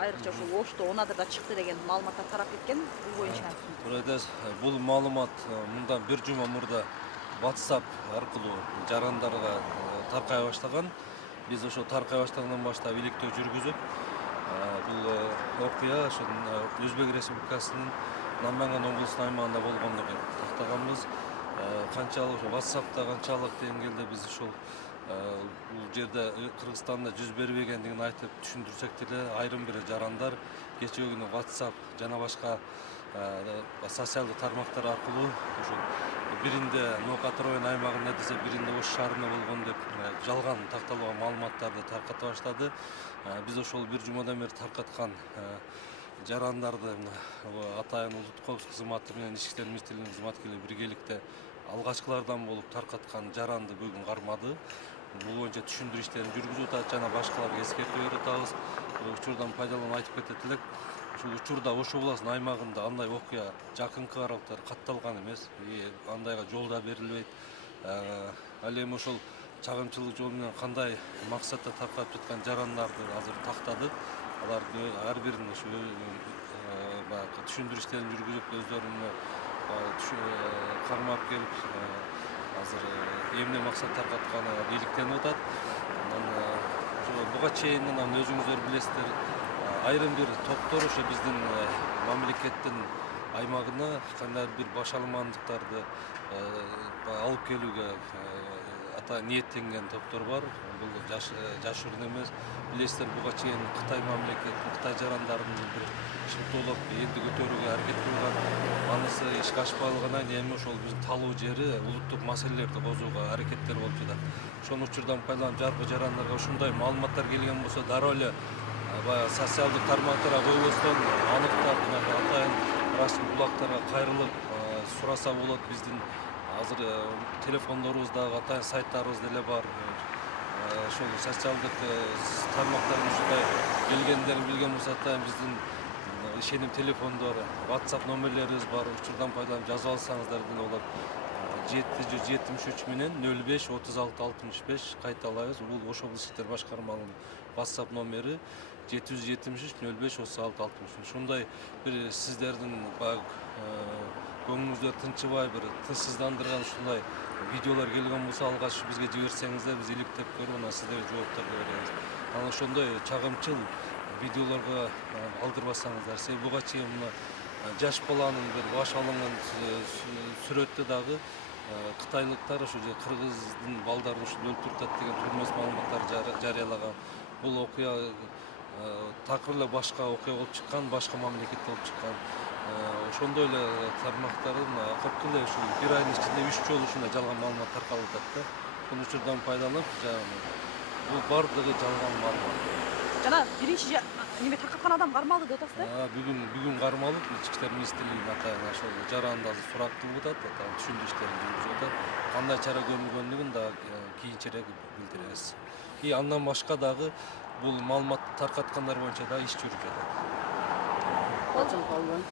айрыкча ушул Ошто Онадырда чыкты деген маалыматтар тарап кеткен. Бул боюнча. Турайдас, бул маалымат мындан бир жума мурда WhatsApp аркылуу жарандарга таркай баштаган. Биз ошо таркай баштагандан баштап иликтөө жүргүзүп, бул окуя ошо Өзбек Республикасынын Наманган облусунун аймагында болгондугун тактаганбыз. Канчалык ошо WhatsApp'та канчалык деңгээлде биз ушул бул жерде Кыргызстанда жүз бербегендигин айтып түшүндүрсөк деле, айрым бир жарандар кечээ күнү WhatsApp жана башка социалдык тармактар аркылуу ушул биринде Ноокат району аймагында десе, биринде Ош шаарында болгон деп жалган такталган маалыматтарды тарката баштады. Биз ошол бир жумадан бери таркаткан жарандарды атайын улуттук коопсуздук кызматы менен Ички иштер министрлигинин кызматкерлери биргеликте алгачкылардан болуп таркаткан жаранды бүгүн кармады. Бул боюнча түшүндүрүү иштерин жүргүзүп атат жана башкаларга эскертүү берип атабыз. Учурдан пайдаланып айтып кетет элек. Ушул учурда Ош областынын аймагында андай окуя жакынкы аралыкта катталган эмес. Андайга жол да берилбейт. Ал эми ошол чагымчылык жол менен кандай максатта таркап жаткан жарандарды азыр тактадык. Алар ар бирин ошо баягы түшүндүрүү иштерин жүргүзүп, өздөрүнө кармап келип, азыр эмне максат таркатканы иликтенип атат. Буга чейин өзүңүздөр билесиздер, айрым бир топтор ошо биздин мамлекеттин аймагына кандай бир баш алмандыктарды алып келүүгө ниеттенген топтор бар. Бул жашыруун эмес. Билесиздер, буга чейин Кытай мамлекетинин, Кытай жарандарынын бир шылтоолоп элди көтөрүүгө аракет кылган. Анысы ишке ашпалыгынан кийин эми ошол биздин талуу жери улуттук маселелерди козууга аракеттер болуп жатат. Ошонун учурдан пайдаланып жалпы жарандарга ушундай маалыматтар келген болсо, дароо эле баягы социалдык тармактарга койбостон аныктап, атайын расмий булактарга кайрылып сураса болот. Биздин азыр телефондорубуздагы атайын сайттарыбыз деле бар. Ошол социалдык тармактардын ушундай келгендерин билген болсо, атайын биздин ишеним телефондору, WhatsApp номерлерибиз бар. Учурдан пайдаланып жазып алсаңыздар деле болот. 773 менен 05 36 65 кайталайбыз. Бул Ош облустук иштер башкармалыгынын WhatsApp номери 773 05 36 65. Ушундай бир сиздердин баягы көңүлүңүздү тынчыбай, бир тынчсыздандырган ушундай видеолор келген болсо, алгач бизге жиберсеңиздер, биз иликтеп көрүп, анан сиздерге жооптор беребиз. Анан ошондой чагымчыл видеолорго алдырбасаңыздар. Себеби буга чейин жаш баланын бир баш алынган сүрөттө дагы кытайлыктар ошо кыргыздын балдарын ушул өлтүрүп атат деген турмуз маалыматтар жарыялаган. Бул окуя такыр эле башка окуя болуп чыккан, башка мамлекетте болуп чыккан. Ошондой эле тармактардын акыркы эле ушул бир айдын ичинде 3 жолу ушундай жалган маалымат таркалып атат да. Ошол учурдан пайдаланып, бул бардыгы жалган маалымат. Жана биринчи неме таркаткан адам кармалды деп атасыздар? Бүгүн кармалып, Ички иштер министрлигине атайын ошол жаранды азыр сурак кылып атат, түшүндүрүү иштерин жүргүзүп атат. Кандай чара көрүлгөндүгүн да кийинчерээк билдиребиз. Андан башка дагы бул маалыматты таркаткандар боюнча да иш жүрүп жатат.